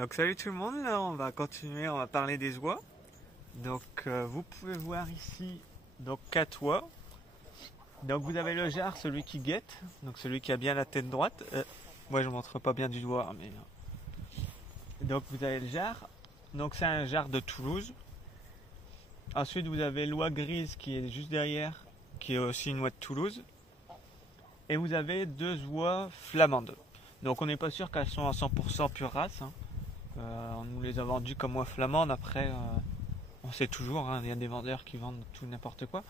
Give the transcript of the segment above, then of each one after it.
Donc salut tout le monde, là on va continuer, on va parler des oies. Donc vous pouvez voir ici donc 4 oies. Donc vous avez le jar, celui qui guette, donc celui qui a bien la tête droite. Moi je ne montre pas bien du doigt, mais donc vous avez le jar. Donc c'est un jar de Toulouse. Ensuite vous avez l'oie grise qui est juste derrière, qui est aussi une oie de Toulouse. Et vous avez 2 oies flamandes. Donc on n'est pas sûr qu'elles sont à 100% pure race. On nous les a vendues comme oies flamandes. Après, on sait toujours, il y a des vendeurs qui vendent tout n'importe quoi.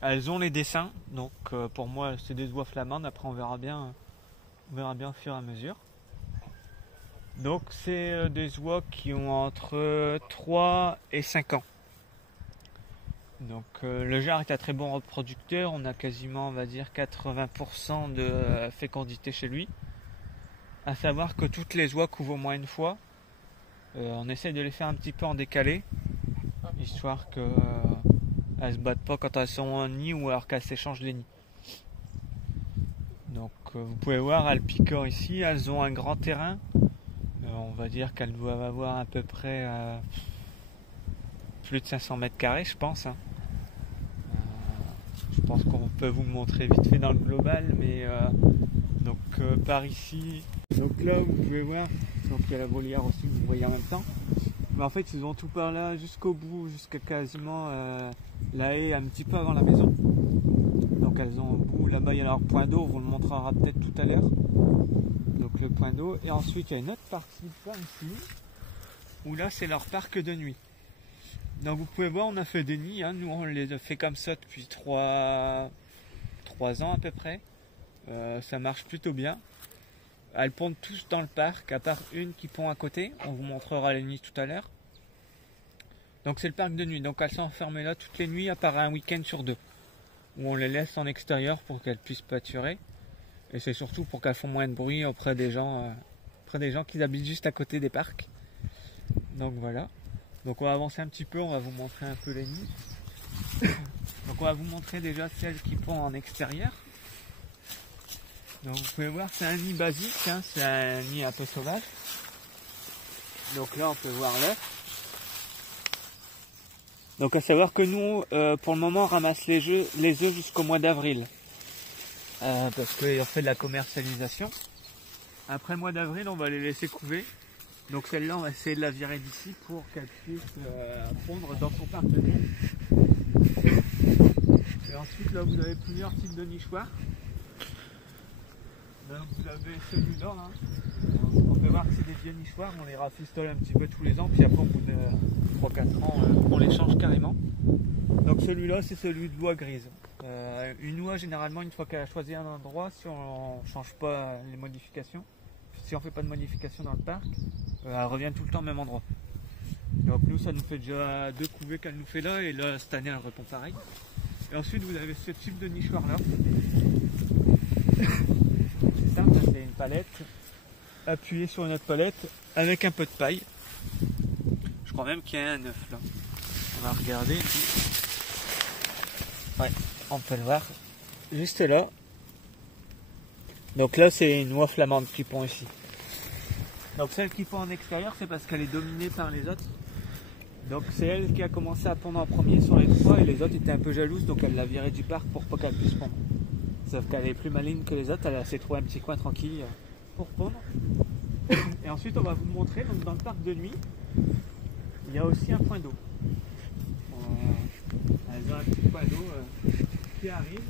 Elles ont les dessins, donc pour moi c'est des oies flamandes. Après on verra bien au fur et à mesure. Donc c'est des oies qui ont entre 3 et 5 ans. Donc le jar est un très bon reproducteur, on a quasiment on va dire 80% de fécondité chez lui. À savoir que toutes les oies couvrent au moins une fois. On essaye de les faire un petit peu en décalé, histoire que elles se battent pas quand elles sont en nid ou alors qu'elles s'échangent les nids. Donc vous pouvez voir, elles picorent ici, elles ont un grand terrain. On va dire qu'elles doivent avoir à peu près plus de 500 mètres carrés, je pense. Je pense qu'on peut vous le montrer vite fait dans le global, mais donc par ici. Donc là vous pouvez voir, donc il y a la volière aussi que vous voyez en même temps. Mais en fait ils ont tout par là jusqu'au bout, jusqu'à quasiment la haie un petit peu avant la maison. Donc elles ont au bout, là-bas il y a leur point d'eau, on vous le montrera peut-être tout à l'heure. Donc le point d'eau, et ensuite il y a une autre partie par ici, où là c'est leur parc de nuit. Donc vous pouvez voir, on a fait des nids, nous on les a fait comme ça depuis 3 ans à peu près. Ça marche plutôt bien. Elles pondent tous dans le parc, à part une qui pond à côté. On vous montrera les nuits tout à l'heure. Donc c'est le parc de nuit. Donc elles sont enfermées là toutes les nuits, à part un week-end sur 2. Où on les laisse en extérieur pour qu'elles puissent pâturer. Et c'est surtout pour qu'elles font moins de bruit auprès des gens qui habitent juste à côté des parcs. Donc voilà. Donc on va avancer un petit peu, on va vous montrer un peu les nids. Donc on va vous montrer déjà celles qui pondent en extérieur. Donc vous pouvez voir, c'est un nid basique, c'est un nid un peu sauvage. Donc là on peut voir l'œuf. Donc à savoir que nous, pour le moment, on ramasse les œufs jusqu'au mois d'avril. Parce qu'on fait de la commercialisation. Après le mois d'avril, on va les laisser couver. Donc celle-là, on va essayer de la virer d'ici pour qu'elle puisse pondre dans son parc de nuit. Et ensuite, là, vous avez plusieurs types de nichoirs. Donc vous avez celui-là, on peut voir que c'est des vieux nichoirs, on les rafistole un petit peu tous les ans, puis après au bout de 3-4 ans, on les change carrément. Donc celui-là, c'est celui de l'oie grise. Une oie, généralement, une fois qu'elle a choisi un endroit, si on ne change pas les modifications, si on ne fait pas de modifications dans le parc, elle revient tout le temps au même endroit. Donc nous, ça nous fait déjà 2 couvées qu'elle nous fait là, et là, cette année, elle répond pareil. Et ensuite, vous avez ce type de nichoir-là. C'est simple, c'est une palette appuyée sur une autre palette avec un peu de paille. Je crois même qu'il y a un œuf là. On va regarder. Ouais, on peut le voir juste là. Donc là c'est une oie flamande qui pond ici. Donc celle qui pond en extérieur, c'est parce qu'elle est dominée par les autres. Donc c'est elle qui a commencé à pondre en premier sur les 3 et les autres étaient un peu jalouses, donc elle l'a virée du parc pour pas qu'elle puisse pondre. Sauf qu'elle est plus maligne que les autres, elle s'est trouvé un petit coin tranquille pour pondre. Et ensuite on va vous montrer, donc dans le parc de nuit, il y a aussi un point d'eau. Elles ont un petit point d'eau qui arrive.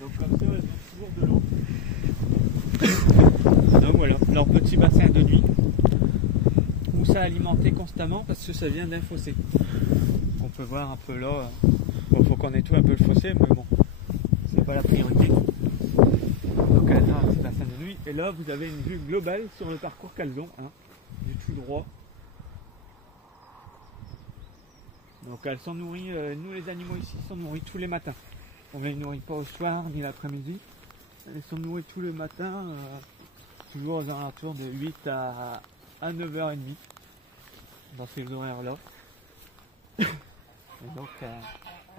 Donc comme ça elles ont toujours de l'eau. Donc voilà, leur petit bassin de nuit, où ça alimenté constamment parce que ça vient d'un fossé. On peut voir un peu là, bon, faut qu'on nettoie un peu le fossé, mais bon, c'est pas la priorité. Donc elles ont un petit bassin de nuit, et là vous avez une vue globale sur le parcours qu'elles ont, du tout droit. Donc elles sont nourries, nous les animaux ici sont nourris tous les matins. On ne les nourrit pas au soir ni l'après-midi. Elles sont nourries tous les matins, toujours aux alentours de 8 à 9h30, dans ces horaires-là. Et donc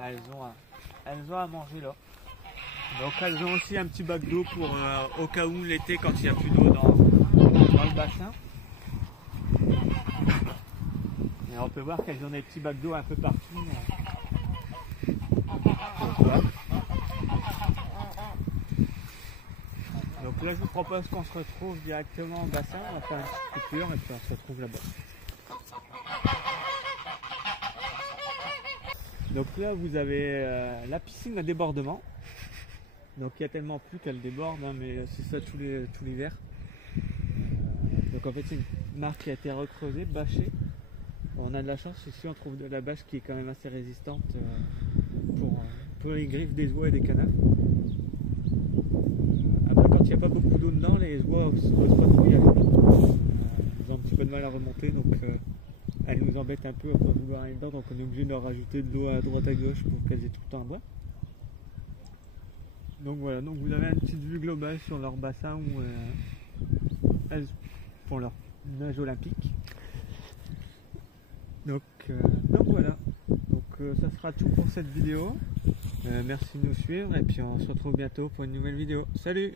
elles ont à manger là. Donc elles ont aussi un petit bac d'eau pour au cas où l'été, quand il n'y a plus d'eau dans dans le bassin. Et on peut voir qu'elles ont des petits bacs d'eau un peu partout. Donc là je vous propose qu'on se retrouve directement au bassin, on va faire une petite coupure et puis on se retrouve là-bas. Donc là vous avez la piscine à débordement. Donc il y a tellement plus qu'elle déborde, hein, mais c'est ça tout l'hiver. Donc en fait c'est une marque qui a été recreusée, bâchée. On a de la chance, ici on trouve de la bâche qui est quand même assez résistante pour les griffes des oies et des canards. Après quand il n'y a pas beaucoup d'eau dedans, les oies se posent pas trop y aller. Ils ont un petit peu de mal à remonter, donc elles nous embêtent un peu à pas vouloir aller dedans, donc on est obligé de leur rajouter de l'eau à droite à gauche pour qu'elles aient tout le temps à boire. Donc voilà, donc vous avez une petite vue globale sur leur bassin où elles font leur nage olympique. Donc voilà, donc ça sera tout pour cette vidéo. Merci de nous suivre et puis on se retrouve bientôt pour une nouvelle vidéo. Salut!